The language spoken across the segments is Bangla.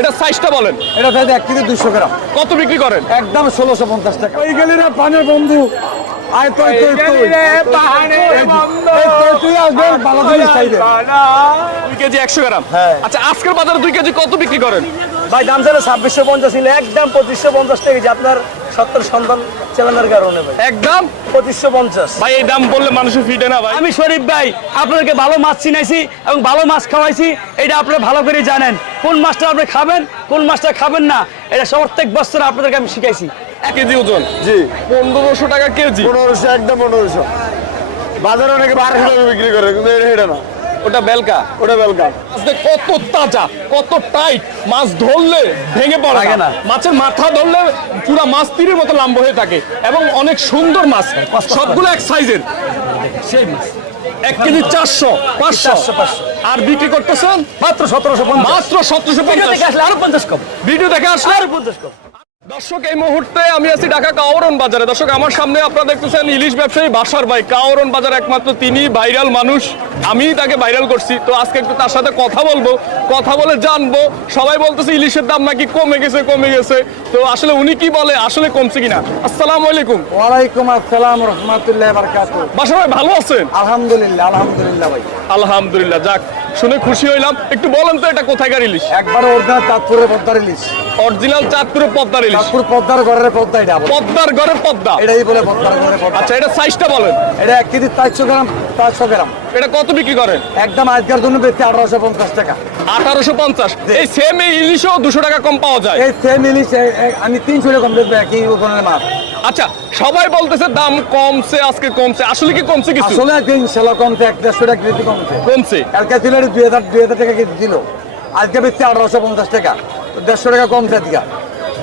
এটা সাইজটা বলেন। এটা সাইজ এক কেজি দুইশো গ্রাম। কত বিক্রি করেন? একদম ষোলোশো পঞ্চাশ টাকা। ওই গেলি না পানের বন্ধু। আয় তুই তুই তুই এই তুই আসবে ভালো জিনিস দুই কেজি একশো গ্রাম। হ্যাঁ। আচ্ছা আজকের বাজারে দুই কেজি কত বিক্রি করেন? ভাই দাম ছিল ছাব্বিশশো পঞ্চাশ ছিল একদম পঁচিশশো পঞ্চাশ টাকা কেজি আপনার সত্তর সন্তান চালানোর কারণে ভাই। একদম? পঁচিশশো পঞ্চাশ। ভাই এই দাম বললে মানুষের ফিটে না ভাই। আমি শরীফ ভাই আপনাকে ভালো মাছ চিনাইছি এবং ভালো মাছ খাওয়াইছি এটা আপনারা ভালো করে জানেন। কোন মাছটা আপনি খাবেন কোন মাছটা খাবেন না এটা প্রত্যেক বছর আপনাদেরকে আমি শিখাইছি। এক কেজি ওজন? জি। পনেরোশো টাকা কেজি? পনেরোশো একদম পনেরোশো। বাজারে অনেকে বারোশো টাকা বিক্রি করে কিন্তু এটা না। ওটা বেলকা। ওটা বেলকা। মাছ দেখ কত তাজা কত টাইট মাছ ধরলে ভেঙে পড়ে লাগে না। মাছের মাথা ধরলে পুরো মাছ তীরের মতো লাম্ব হয়ে থাকে এবং অনেক সুন্দর মাছ। সবগুলো এক সাইজের। সেই মাছ। এক কেজি চারশো পাঁচশো। আর বিক্রি করতেছেন? মাত্র সতেরোশো মাত্র সতেরোশো আরও পঞ্চাশ কম। ভিডিও দেখে আসলে আরও পঞ্চাশ কম। দর্শক এই মুহূর্তে আমি আছি ঢাকা কাওরন বাজারে। দর্শক আমার সামনে আপনারা দেখতেছেন ইলিশ ব্যবসায়ী বাসার ভাই। কাওরন বাজার একমাত্র তিনি ভাইরাল মানুষ। আমি তাকে ভাইরাল করছি। তো আজকে একটু তার সাথে কথা বলব। কথা বলে জানব। সবাই বলতেছে ইলিশের দাম নাকি কমে গেছে কমে গেছে। তো আসলে উনি কি বলে আসলে কমছে কিনা? আসসালামু আলাইকুম। ওয়ালাইকুম আসসালাম রহমতুল্লাহ বারকাতুহ। বাসা ভাই ভালো আছেন? আলহামদুলিল্লাহ আলহামদুলিল্লাহ ভাই। আলহামদুলিল্লাহ যাক। শুনে খুশি হইলাম। একটু বলেন তো এটা কোথায় কোথায়কার ইলিশ? একবার অরিজিনাল চাঁদপুরের পদ্মার ইলিশ। অরিজিনাল চাঁদপুরের পদ্মার ইলিশ। চাঁদপুর পদ্মার ঘরের পদ্মা এটা পদ্মার ঘরের পদ্মা? এটাই বলে পদ্মার ঘরের পদ্মা। আচ্ছা এটা সাইজটা বলেন। এটা এক কেজি চারশো গ্রাম চারশো গ্রাম। এটা কত বিক্রি করেন? একদম আজকের জন্য বেশি আঠারোশো পঞ্চাশ টাকা। আঠারোশো পঞ্চাশ। এই সেম ইলিশও দুশো টাকা কম পাওয়া যায়? এই সেম ইলিশ আমি তিনশো রকম দেখব একই ওজনের মাছ আচ্ছা সবাই বলতেছে দাম কমছে আজকে কমছে। আসলে কি কমছে কিছু? আসলে সেলো কমছে এক দেড়শো টাকা কেজি কমছে। কমছে? কালকে ছিল দুই হাজার দুই হাজার টাকা কেজি ছিল। আজকে বেশি আঠারোশো পঞ্চাশ টাকা। দেড়শো টাকা কমছে আজকে।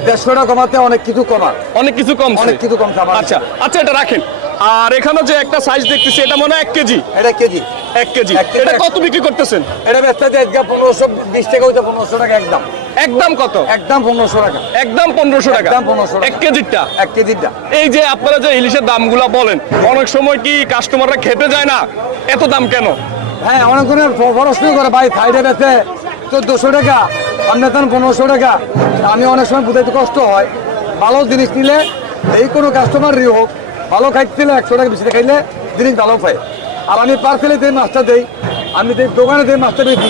দেড়শো টাকা কমাতে অনেক কিছু কমা অনেক কিছু কমছে? অনেক কিছু কমছে আচ্ছা আচ্ছা এটা রাখেন। আর এখানে যে একটা সাইজ দেখতেছি এটা মনে হয় এক কেজি। এটা কেজি। এক কেজি। এটা কত বিক্রি করতেছেন? এটা বেচতে আজকে পনেরোশো বিশ টাকা হইতে পনেরোশো টাকা একদম। একদম কত? একদম পনেরোশো টাকা। একদম পনেরোশো টাকা। একদম 1500 টাকা। এক কেজিরটা? এক কেজিটা এই যে আপনারা যে ইলিশের দামগুলা বলেন অনেক সময় কি কাস্টমাররা খেতে যায় না? এত দাম কেন? হ্যাঁ অনেক করে ভাই বেচে চোদ্দোশো টাকা আপনি তখন পনেরোশো টাকা। আমি অনেক সময় বুঝাইতে কষ্ট হয়। ভালো জিনিস নিলে এই কোনো কাস্টমারই হোক ভালো খাইতে দিলে একশো টাকা বেশি খাইলে জিনিস ভালো পাই আর আমি পার্সেলে যে মাছটা দেই আমি যে দোকানে যে মাছটা বেশি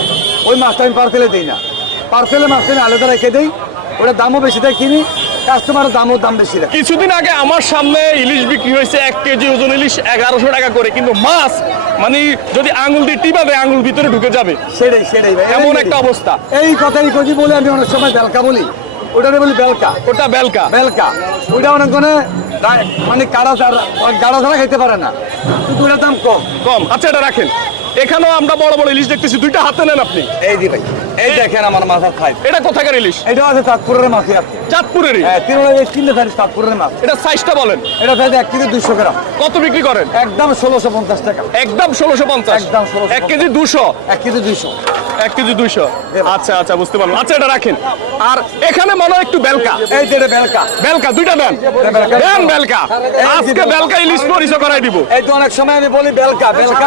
ওই মাছটা আমি পার্সেলে দিই না। পার্সেলে মাছটা আমি আলাদা রেখে দিই ওটা দামও বেশি দেয় কিনি কাস্টমারের দামও দাম বেশি দেয়। কিছুদিন আগে আমার সামনে ইলিশ বিক্রি হয়েছে এক কেজি ওজন ইলিশ এগারোশো টাকা করে কিন্তু মাছ মানে যদি আঙুল দিয়ে টিপা দেয় আঙুল ভিতরে ঢুকে যাবে। সেটাই সেটাই এমন একটা অবস্থা। এই কথাই কজি বলে আমি অনেক সময় বেলকা বলি। ওটারে বলি বেলকা। ওটা বেলকা। বেলকা। ওইটা অনেক মানে ছাড়া গাড়া ছাড়া খেতে পারে না। কিন্তু ওটার দাম কম। কম। আচ্ছা এটা রাখেন। এখানেও আমরা বড় বড় ইলিশ দেখতেছি। দুইটা হাতে নেন আপনি। এই দি ভাই। এই দেখেন আমার মাথার এটা কোথাকার ইলিশ? এটা আছে চাঁদপুরের মাছই আছে চাঁদপুরেরই? হ্যাঁ সাইজ চাঁদপুরের মাছ। এটা সাইজটা বলেন। এটা চাইতে এক কেজি দুইশো গ্রাম। কত বিক্রি করেন? একদম ষোলোশো পঞ্চাশ টাকা। একদম ষোলোশো পঞ্চাশ? একদম 1650 এক কেজি দুশো এক কেজি দুইশো। এক কেজি দুইশো? আচ্ছা আচ্ছা বুঝতে পারলাম। আচ্ছা এটা রাখেন। আর এখানে মনে হয় একটু বেলকা। এই যে এটা বেলকা। বেলকা দুইটা দেন। দেন বেলকা। আজকে বেলকা ইলিশ পরিচয় করাই দিব। এই তো অনেক সময় আমি বলি বেলকা। বেলকা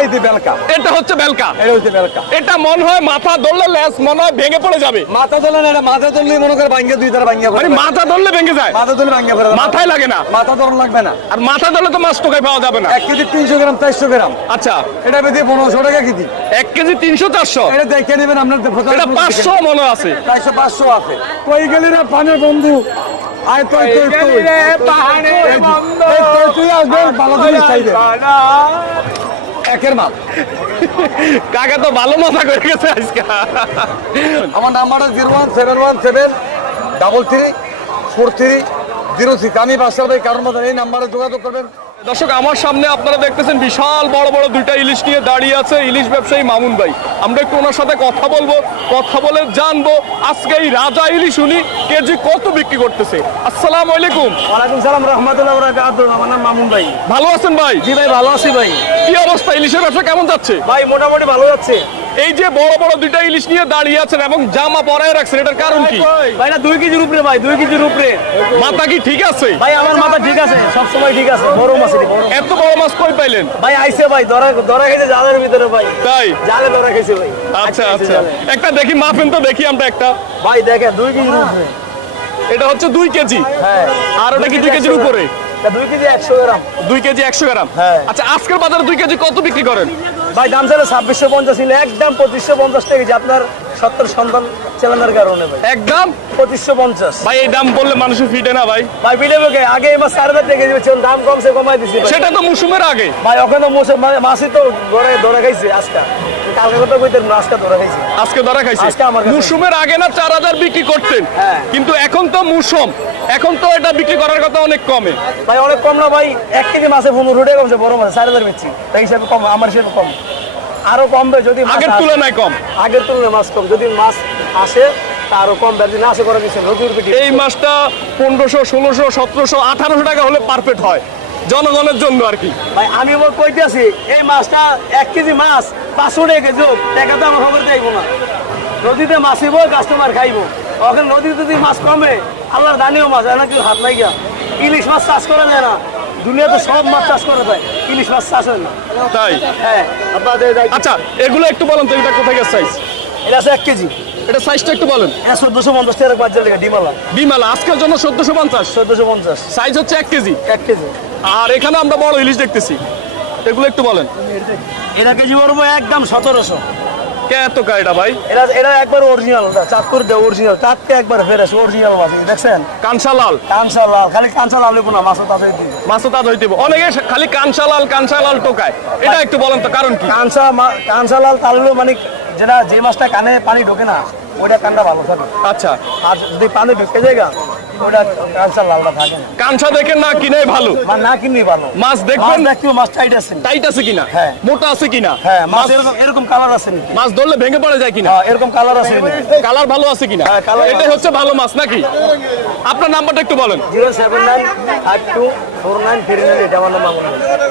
এই দি বেলকা। এটা হচ্ছে বেলকা। এটা হচ্ছে বেলকা। এটা মনে হয় মাথা ধরলে লেস মনে হয় ভেঙে পড়ে যাবে। মাথা তোলে না মাথা তুললে মনে করে ভাঙ্গে দুই তারা ভাঙ্গে মানে মাথা ধরলে ভেঙে যায়। মাথা তুলে ভাঙ্গে ফেলে মাথায় লাগে না। মাথা তোরণ লাগবে না। আর মাথা ধরলে তো মাছ টোকাই পাওয়া যাবে না। এক কেজি তিনশো গ্রাম চারশো গ্রাম। আচ্ছা। এটা বেঁধে পনেরোশো টাকা কেজি। এক কেজি তিনশো চারশো? এটা দেখে নেবেন আপনার এটা পাঁচশো মনে আছে। চারশো পাঁচশো আছে। কই গেলি না পানের বন্ধু? আয় তুই তুই তুই তুই তুই আসবে। ভালো জিনিস খাইবে একের মাল কাকা তো ভালো মাথা করে গেছে আজকে। আমার নাম্বারটা zero one seven one seven double three four three zero six আমি বাসার ভাই কারণ মতো এই নাম্বারে যোগাযোগ করবেন। দর্শক আমার সামনে আপনারা দেখতেছেন বিশাল বড় বড় দুইটা ইলিশ নিয়ে দাঁড়িয়ে আছে ইলিশ ব্যবসায়ী মামুন ভাই। আমরা একটু ওনার সাথে কথা বলব কথা বলে জানব আজকে এই রাজা ইলিশ উনি কেজি কত বিক্রি করতেছে। আসসালামু আলাইকুম। ওয়ালাইকুম সালাম রহমতুল্লাহ আমার নাম মামুন ভাই। ভালো আছেন ভাই? জি ভাই ভালো আছি ভাই। কি অবস্থা? ইলিশের ব্যবসা কেমন যাচ্ছে? ভাই মোটামুটি ভালো যাচ্ছে। এই যে বড় বড় দুইটা ইলিশ নিয়ে দাঁড়িয়ে আছেন এবং জামা পরায় রাখছেন এটার কারণ কি? ভাই না দুই কেজির উপরে ভাই দুই কেজির উপরে। মাথা কি ঠিক আছে? ভাই আমার মাথা ঠিক আছে সব সময় ঠিক আছে বড় মাছ এত বড় মাছ কই পাইলেন? ভাই আইছে ভাই ধরা ধরা খেয়েছে জালের ভিতরে ভাই। তাই? জালে ধরা খেয়েছে ভাই। আচ্ছা আচ্ছা। একটা দেখি মাপেন তো দেখি আমরা একটা। ভাই দেখেন দুই কেজির উপরে। এটা হচ্ছে দুই কেজি? হ্যাঁ। আর ওটা কি দুই কেজির উপরে? দুই কেজি একশো গ্রাম। দুই কেজি একশো গ্রাম? হ্যাঁ। আচ্ছা আজকের বাজারে দুই কেজি কত বিক্রি করেন? ভাই দাম ছিল ছাব্বিশশো পঞ্চাশ ছিল একদম পঁচিশশো পঞ্চাশ টাকা যে আপনার সত্তর সন্তান চালানোর কারণে ভাই। একদম? পঁচিশশো পঞ্চাশ। ভাই এই দাম বললে মানুষের ফিটে না ভাই। ভাই ফিটে বকে আগে এই মাছ চার হাজার টাকা কেজি বেচছিলাম, দাম কমছে কমাই দিছি সেটা তো মৌসুমের আগে। ভাই ওখানে মৌসুম মাছই তো ধরে ধরে খাইছে আজকা। কালকে কথা কইতে আজকা আজকে ধরা খাইছি। আজকে আমার কাছে। মৌসুমের আগে না চার হাজার বিক্রি করতেন হ্যাঁ। কিন্তু এখন তো মৌসুম। এখন তো এটা বিক্রি করার কথা অনেক কমে। ভাই অনেক কম না ভাই এক কেজি মাছে পনেরো টাকা কমছে বড় মাছ বেচছি। তাই হিসাবে কম আমার হিসেবে কম। আরও কমবে যদি আগের তুলনায় কম। আগের তুলনায় মাছ কম যদি মাছ আসে আরও কম যদি না আসে করে দিচ্ছেন এই মাছটা পনেরোশো ষোলোশো সতেরোশো আঠারোশো টাকা হলে পারফেক্ট হয়। জনগণের জন্য আর কি। ভাই আমি বল কইতে আছি এই মাছটা এক কেজি মাছ পাঁচশো টাকা কেজি টাকা তো আমার খবর চাইব না। নদীতে মাছিব কাস্টমার খাইবো। ওখানে নদীতে যদি মাছ কমে আল্লাহর দানিও মাছ এনে কেউ হাত নাই গিয়া ইলিশ মাছ চাষ করা যায় না। দুনিয়াতে সব মাছ চাষ করা যায় ইলিশ মাছ চাষ হয় না। তাই? হ্যাঁ আচ্ছা এগুলো একটু বলেন তো এটা কোথায় সাইজ এটা আছে এক কেজি। এটা সাইজটা একটু বলেন। এটা চোদ্দশো পঞ্চাশ বাজার লেগে ডিমালা বিমালা আজকের জন্য চোদ্দশো পঞ্চাশ। চোদ্দশো পঞ্চাশ। সাইজ হচ্ছে এক কেজি। এক কেজি। আর এখানে আমরা বড় ইলিশ দেখতেছি। এগুলো একটু বলেন। এটা কেজি পড়ব একদম সতেরোশো। কে এত কা ভাই? এটা এটা একবার অরিজিনাল চাঁদপুর দে অরিজিনাল চাঁদকে একবার ফেরেস অরিজিনাল মাছ দেখছেন? খালি কাঁচা লাল না মাছও দিবে অনেকে খালি টোকায়। এটা একটু বলেন তো কারণ কি? কাঁচা মা- কাঁচা লাল তাহলে মানে যেটা যে মাছটা কানে পানি ঢোকে না ওইটা কানটা ভালো থাকে। আচ্ছা। আর যদি পানি ঢুকে যায় কাঁচা লালটা থাকে না। কাঁচা দেখে না কিনে ভালো। না কিনলেই ভালো। মাছ দেখবেন? দেখতেও মাছ টাইট আছে। টাইট আছে কিনা? হ্যাঁ। মোটা আছে কিনা? হ্যাঁ মাছ এরকম এরকম কালার আছে মাছ ধরলে ভেঙে পড়ে যায় কিনা? হ্যাঁ, এরকম কালার আছে কালার ভালো আছে কিনা? হ্যাঁ, এটাই হচ্ছে ভালো মাছ নাকি? আপনার নাম্বারটা একটু বলেন। জিরো সেভেন নাইন টু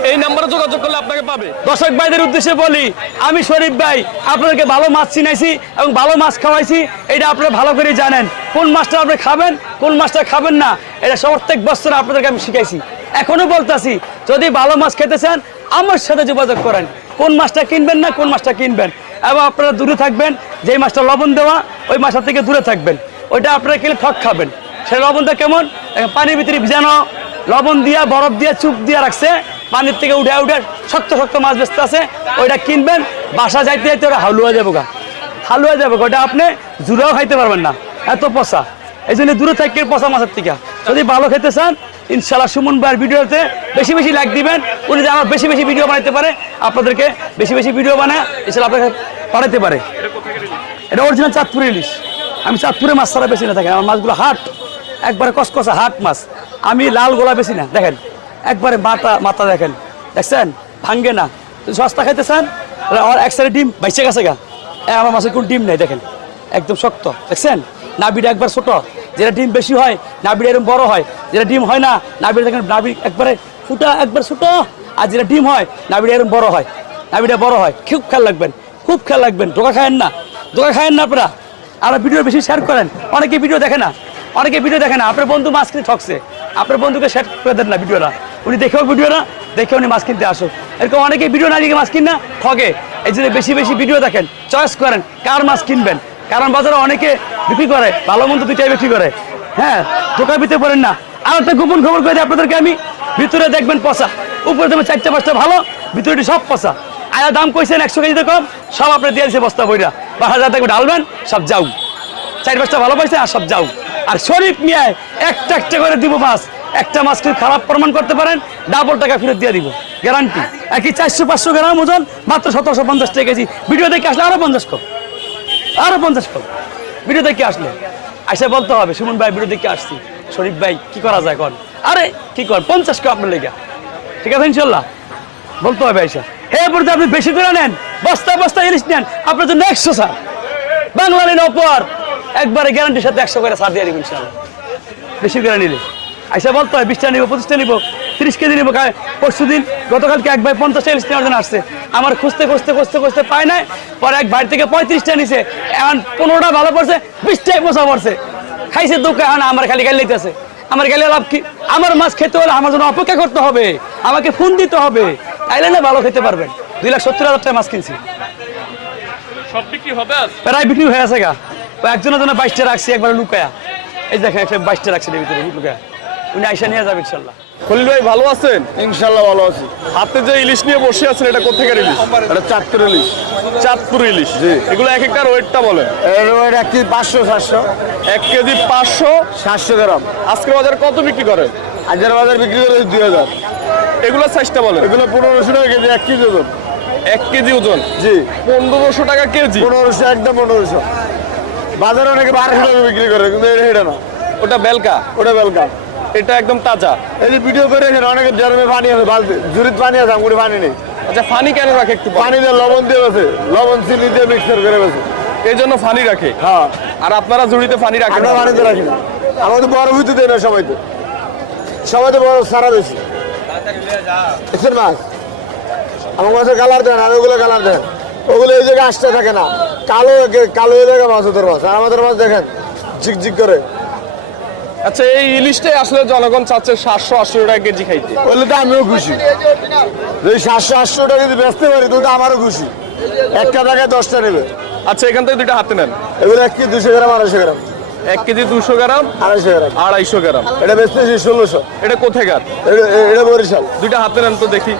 এই নাম্বারে যোগাযোগ করলে আপনাকে পাবে। দর্শক ভাইদের উদ্দেশ্যে বলি আমি শরীফ ভাই আপনাদেরকে ভালো মাছ চিনাইছি এবং ভালো মাছ খাওয়াইছি এটা আপনারা ভালো করে জানেন। কোন মাছটা আপনি খাবেন, কোন মাছটা খাবেন না, এটা প্রত্যেক বছর আপনাদেরকে আমি শিখাইছি। এখনও বলতেছি, যদি ভালো মাছ খেতে চান, আমার সাথে যোগাযোগ করেন। কোন মাছটা কিনবেন না, কোন মাছটা কিনবেন। এবং আপনারা দূরে থাকবেন, যেই মাছটা লবণ দেওয়া, ওই মাছটা থেকে দূরে থাকবেন। ওইটা আপনারা খেলে ঠক খাবেন। সেই লবণটা কেমন? পানির ভিতরে ভিজানো, লবণ দিয়া, বরফ দিয়া, চুপ দিয়া রাখছে, পানির থেকে উঠে উঠে শক্ত শক্ত মাছ বেচতে আছে, ওইটা কিনবেন বাসা যাইতে যাইতে ওটা হালুয়া যাব গা। হালুয়া যাব। ওটা আপনি জুড়েও খাইতে পারবেন না। এত পচা। এই জন্য দূরে থাকবে পচা মাছের থেকে। যদি ভালো খেতে চান ইনশাল্লাহ সুমন ভাইয়ের ভিডিওতে বেশি বেশি লাইক দিবেন। উনি যে আমার বেশি বেশি ভিডিও বানাইতে পারে, আপনাদেরকে বেশি বেশি ভিডিও বানায় ইনশাল্লাহ আপনাকে পাঠাইতে পারে। এটা অরিজিনাল চাঁদপুর ইলিশ। আমি চাঁদপুরে মাছ ছাড়া বেশি না থাকেন আমার মাছগুলো হাট। একবারে কসকসা হাট মাছ। আমি লাল গোলা বেশি না, দেখেন। একবারে মাথা মাথা দেখেন। দেখছেন? ভাঙ্গে না। সস্তা খাইতে চান আমার এক সাইডে ডিম বাইসে গেছে গা। আমার মাছের কোন ডিম নেই, দেখেন। একদম শক্ত, দেখছেন? নাবিটা একবার ছোট, যেটা ডিম বেশি হয় নাবিটা এরকম বড় হয়, যেটা ডিম হয় না নাবিটা দেখেন নাবি একবারে ফুটা, একবার ছোট, আর যেটা ডিম হয় নাবিটা এরকম বড় হয় নাবিটা বড় হয়। খুব খেয়াল রাখবেন, খুব খেয়াল রাখবেন, ধোকা খায়েন না, ধোকা খায়েন না আপনারা। আর ভিডিও বেশি শেয়ার করেন, অনেকে ভিডিও দেখে না, অনেকে ভিডিও দেখে না, আপনার বন্ধু মাছ কিনে ঠকছে, আপনার বন্ধুকে শেয়ার করে দেন না ভিডিওটা, উনি দেখেও ভিডিও না দেখে উনি মাছ কিনতে আসো এরকম অনেকে ভিডিও না দিকে মাছ কিন না, ঠকে। এই জন্য বেশি বেশি ভিডিও দেখেন চয়েস করেন, কার মাছ কিনবেন? কারণ বাজারে অনেকে বিক্রি করে, ভালো মন্দ দুইটাই বিক্রি করে। হ্যাঁ ধোকা দিতে পারেন না। আর একটা গোপন খবর করে দিই আপনাদেরকে আমি? ভিতরে দেখবেন পচা। উপরে দেবেন চারটে পাঁচটা ভালো, ভিতরে সব পচা। আয়া দাম কইছেন একশো কেজিতে কম সব আপনি দিয়ে দিয়েছে বস্তা বইরা। বা হাজার টাকা ঢালবেন, সব যাও। চার পাঁচটা ভালো পাইছে আর সব যাও। আর শরীফ মিয়ায় একটা একটা করে দিব মাছ। একটা মাছ যদি খারাপ প্রমাণ করতে পারেন? ডাবল টাকা ফেরত দিয়ে দিব। গ্যারান্টি একই চারশো পাঁচশো গ্রাম ওজন, মাত্র সতেরোশো পঞ্চাশ টাকা কেজি। ভিডিও দেখে আসলে আরও পঞ্চাশ কম। আরও পঞ্চাশ কম। ভিডিও দেখে আসলে। আসে বলতে হবে, সুমন ভাই ভিডিও দেখে আসছি। শরীফ ভাই, কি করা যায় কন? আরে, কি কর পঞ্চাশ কম আপনার লেগে? ঠিক আছে ইনশাল্লাহ। বলতে হবে আইসা। হে বলতে আপনি বেশি করে নেন। বস্তা বস্তা ইলিশ নেন। আপনার জন্য একশো স্যার বাংলা নিন অপর একবারে গ্যারান্টির সাথে একশো করে সার দিয়ে দিবেন ইনশাল্লাহ। বেশি করে নিলে। আইসা বলতে হয় বিশটা নিবো, পঁচিশটা নিব, তিরিশ কেজি নিব পরশু দিন গতকালকে এক ভাই পঞ্চাশটা ইলিশ নেওয়ার জন্য আসছে। আমার খুঁজতে খুঁজতে খুঁজতে খুঁজতে পায় নাই। পরে এক ভাই থেকে পঁয়ত্রিশটা নিছে। এখন পনেরোটা ভালো পড়ছে বিশটাই পোষা পড়ছে। খাইছে দোকান এখন আমার খালি গালি লইতেছে আমার গেলে লাভ কি? আমার মাছ খেতে হলে আমার জন্য অপেক্ষা করতে হবে। আমাকে ফোন দিতে হবে। তাইলে না ভালো খেতে পারবেন। দুই লাখ সত্তর হাজার টাকা মাছ কিনছি। সব বিক্রি হবে প্রায় বিক্রি হয়ে আছে গা। একজনের জন্য বাইশটা রাখছি একবার লুকায়া। এই দেখেন একটা বাইশটা রাখছি ভিতরে লুকায়া। উনি আইসা নিয়ে যাবে ইনশাল্লাহ। খলিল ভাই ভালো আছেন? ইনশাল্লাহ ভালো আছি। হাতে যে ইলিশ নিয়ে বসে আছেন এটা কোথেকের ইলিশ? এটা চারটে ইলিশ। চাঁদপুর ইলিশ। এগুলো এক একটার ওয়েটটা বলেন। এর ওয়েট এক কেজি পাঁচশো সাতশো। এক কেজি পাঁচশো? সাতশো গ্রাম। আজকে বাজারে কত বিক্রি করেন হাজার বাজার বিক্রি করে দুই হাজার। এগুলো সাইজটা বলেন। এগুলো পনেরোশো টাকা কেজি এক কেজি ওজন। এক কেজি ওজন? জি। পনেরোশো টাকা কেজি? পনেরোশো একদম পনেরোশো। বাজারে অনেকে বারোশো টাকা বিক্রি করে কিন্তু এটা না। ওটা বেলকা? ওটা বেলকা। এটা একদম তাজা। এই যে ভিডিও করে এখানে অনেকে জারমে পানি আছে বালতি জুরিত পানি আছে আমার পানি নেই। আচ্ছা ফানি কেন রাখে একটু পানি দিয়ে লবণ দিয়ে আছে লবণ চিনি দিয়ে মিক্সার করে গেছে এই জন্য ফানি রাখে? হ্যাঁ। আর আপনারা জুড়িতে ফানি রাখেন না। পানিতে রাখি না। আমাদের বড় ভিতরে দেয় না সবাই তো সবাই তো বড় সারা বেশি দেখছেন মাছ আমার মাছের কালার দেন আর ওগুলো কালার দেন ওগুলো এই জায়গায় আসতে থাকে না। কালো কালো হয়ে থাকে মাছ ওদের মাছ। আর আমাদের মাছ দেখেন ঝিকঝিক করে। আচ্ছা এই ইলিশটাই আসলে জনগণ চাচ্ছে সাতশো আটশো টাকা কেজি খাইতে। বললে তো আমিও খুশি। যদি সাতশো আটশো টাকা যদি বেচতে পারি তো আমারও খুশি। একটা টাকায় দশটা নেবে। আচ্ছা এখান থেকে দুইটা হাতে নেন। এগুলো এক কেজি দুশো গ্রাম আড়াইশো গ্রাম। এক কেজি দুশো গ্রাম আড়াইশো গ্রাম। আড়াইশো গ্রাম। এটা বেচতেছি ষোলোশো। এটা কোথেকার এটা- এটা বরিশাল। দুইটা হাতে নেন তো দেখি।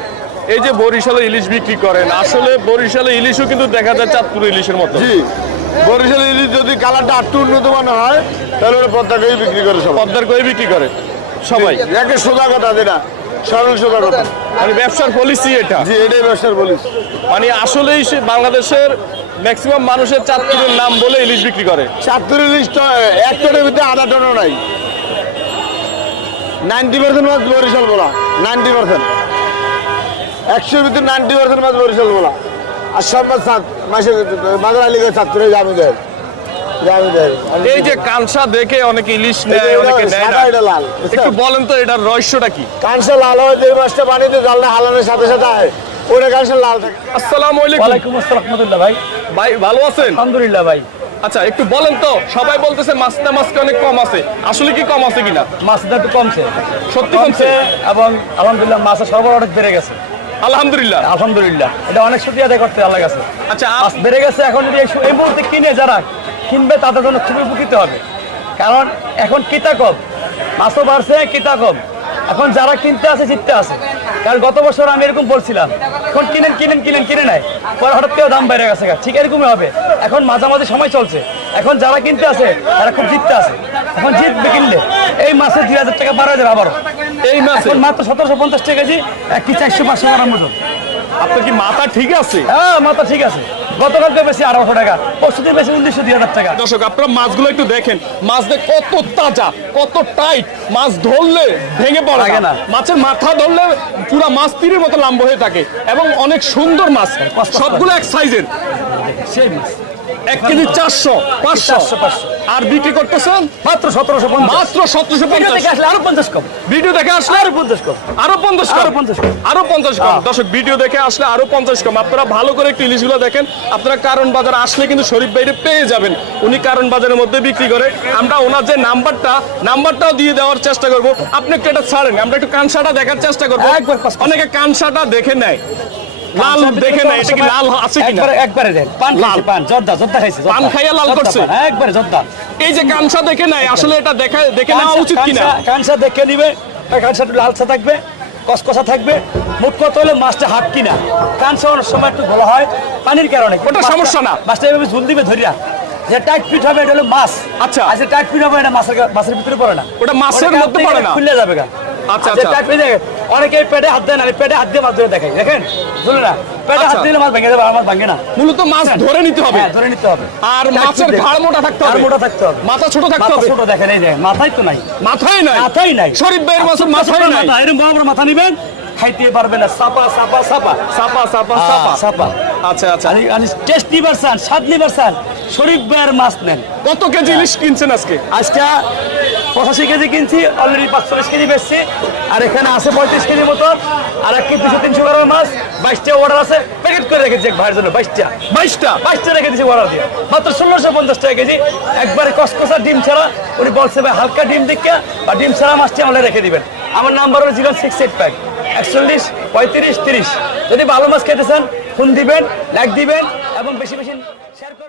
এই যে বরিশালে ইলিশ বিক্রি করেন আসলে বরিশালে ইলিশও কিন্তু দেখা যায় চাঁদপুর ইলিশের মতো। জি। বরিশাল ইলিশ যদি কালারটা একটু উন্নত মানের হয় তাহলে ওটা পদ্মাকেই বিক্রি করে সব পদ্মার করে বিক্রি করে সবাই? একে সোজা কথা যেটা সরল সোজা কথা। মানে ব্যবসার পলিসি এটা? জি এটাই ব্যবসার বলিস মানে আসলেই বাংলাদেশের ম্যাক্সিমাম মানুষের চাঁদপুরের নাম বলে ইলিশ বিক্রি করে। চাঁদপুর ইলিশ তো এক টনের ভিতরে আধা টনও নাই। নাইনটি পার্সেন্ট মাছ বরিশাল বলা। নাইনটি পার্সেন্ট একশোর ভিতরে নাইনটি পার্সেন্ট মাছ বরিশাল বলা। আর মাদার এই যে কানসা দেখে অনেকে ইলিশ নেয় অনেকে নেয় না। এটা লাল, একটু বলেন তো এটার রহস্যটা কি? কাঁচা লাল হয় যে মাছটা পানিতে জালটা হালানোর সাথে সাথে হয় ওটা কাঁচা লাল থাকে। আসসালামু আলাইকুম। ওয়ালাইকুম আসসালাম রহমতুল্লাহ ভাই। ভাই ভালো আছেন? আলহামদুলিল্লাহ ভাই। আচ্ছা একটু বলেন তো সবাই বলতেছে মাছটা মাছটা অনেক কম আছে। আসলে কি কম আছে কিনা? দাম একটু কমছে। সত্যি কমছে? কমছে এবং আলহামদুলিল্লাহ মাছের সরবরাহ অনেক বেড়ে গেছে। আলহামদুলিল্লাহ। আলহামদুলিল্লাহ। এটা অনেক সুবিধা আদায় করতে আল্লাহ গেছে আচ্ছা বেড়ে গেছে এখন যদি এই মুহূর্তে কিনে যারা কিনবে তাদের জন্য খুবই উপকৃত হবে। কারণ এখন কিতা কম মাছও বাড়ছে কিতা কম। এখন যারা কিনতে আছে জিততে আছে কারণ গত বছর আমি এরকম বলছিলাম এখন কিনেন কিনেন কিনেন কিনে নাই। পরে হঠাৎ করে দাম বেড়ে গেছে ঠিক এরকমই হবে। এখন মাঝামাঝি সময় চলছে। এখন যারা কিনতে আছে তারা খুব জিততে আছে এখন জিতবে কিনলে। এই মাসে দুই হাজার টাকা বারো হাজার আবারও। এই মাছে মাত্র সতেরোশো পঞ্চাশ টাকা কেজি এক কি চারশো পাঁচশো গ্রাম ওজন। আপনার কি মাথা ঠিক আছে? হ্যাঁ মাথা ঠিক আছে। গতকালকে বেশি আঠারোশো টাকা পরশু দিন বেশি উনিশশো দুই হাজার টাকা। দর্শক আপনারা মাছগুলো একটু দেখেন। মাছ দেখ কত তাজা কত টাইট। মাছ ধরলে ভেঙে পড়ে লাগে না। মাছের মাথা ধরলে পুরো মাছ তীরের মতো লাম্ব হয়ে থাকে এবং অনেক সুন্দর মাছ। সবগুলো এক সাইজের। সেই মাছ। এক কেজি চারশো পাঁচশো। 400, 500 আর বিক্রি করতেছেন? মাত্র সতেরোশো পঞ্চাশ। মাত্র সতেরোশো পঞ্চাশ। আসলে আরও পঞ্চাশ কম। ভিডিও দেখে আসলে আরও পঞ্চাশ কম। আরও পঞ্চাশ আরও 50 কম। আরও পঞ্চাশ কম। দর্শক ভিডিও দেখে আসলে আরও পঞ্চাশ কম। আপনারা ভালো করে একটু ইলিশগুলো দেখেন। আপনারা কারণ বাজার আসলে কিন্তু শরীফ বাইরে পেয়ে যাবেন। উনি কারণ বাজারের মধ্যে বিক্রি করে। আমরা ওনার যে নাম্বারটা নাম্বারটাও দিয়ে দেওয়ার চেষ্টা করব। আপনি একটু এটা ছাড়েন। আমরা একটু কানসাটা দেখার চেষ্টা করব। অনেকে কানসাটা দেখে নেয়। লাল দেখে নেয় এটা কি লাল আছে কিনা? একবারে একবারে দেন। পান লাল। পান জর্দা জর্দা খাইছে পান খাইয়া লাল করছে? একবারে জর্দা। এই যে কানসা দেখে নেয় আসলে এটা দেখা দেখে নেওয়া উচিত কিনা? কাঁচা দেখে নিবে। আর কাঁচা একটু থাকবে কসকসা থাকবে। মোট কথা হলে মাছটা হাফ কিনা। কাঁচা অনেক সময় একটু ভালো হয় পানির কারণে। ওটা সমস্যা না। মাছটা এভাবে ঝুল দিবে ধরিয়া। যে টাইট ফিট হবে এটা হলো মাছ। আচ্ছা। আর টাইট ফিট হবে এটা মাছের মাছের ভিতরে পড়ে না। ওটা মাছের মধ্যে পড়ে না। খুলে যাবে গা। আচ্ছা, আচ্ছা। পেটে হাত পেটে হাত দিয়ে মাছ ধরে দেখাই দেখেন? বুঝলেন না পেটে হাত আচ্ছা। দিলে মাছ ভেঙে যাবে আর ভাঙে না। মূলত মাছ ধরে নিতে হবে। হ্যাঁ ধরে নিতে হবে। আর মাছের ঘাড় মোটা থাকতে হবে। মোটা থাকতে হবে। মাথা ছোট থাকতে হবে। ছোট দেখেন এই দেখেন মাথায় তো নাই। মাথায় নাই। মাথাই নাই। শরীফ ভাইয়ের মাছের মাথায় নাই। এরকম বড় বড় মাথা নিবেন খাইতে পারবে না। সাপা সাপা সাপা। সাপা সাপা সাপা। সাপা। আচ্ছা আচ্ছা। টেস্ট নিবার চান স্বাদ নিবার চান শরীফ ভাইয়ের মাছ নেন। কত কেজি ইলিশ কিনছেন আজকে? আজকে পঁচাশি কেজি কিনছি অলরেডি পাঁচচল্লিশ কেজি বেচছি। আর এখানে আছে পঁয়ত্রিশ কেজি মতন আর এক কেজি দুশো তিনশো গ্রামের মাছ। বাইশটা অর্ডার আছে। প্যাকেট করে রেখেছি এক ভাইয়ের জন্য বাইশটা। বাইশটা? বাইশটা রেখে দিয়েছি অর্ডার দিয়ে। মাত্র ষোলোশো পঞ্চাশ টাকা কেজি। একবারে কসকসা ডিম ছাড়া উনি বলছে ভাই হালকা ডিম দিকে বা ডিম ছাড়া মাছটি আমাদের রেখে দিবেন। আমার নাম্বার হলো জিরো সিক্স এইট ফাইভ একচল্লিশ, পঁয়ত্রিশ, তিরিশ। যদি ভালো মাছ খেতে চান ফোন দিবেন লাইক দিবেন, এবং বেশি বেশি শেয়ার করবেন।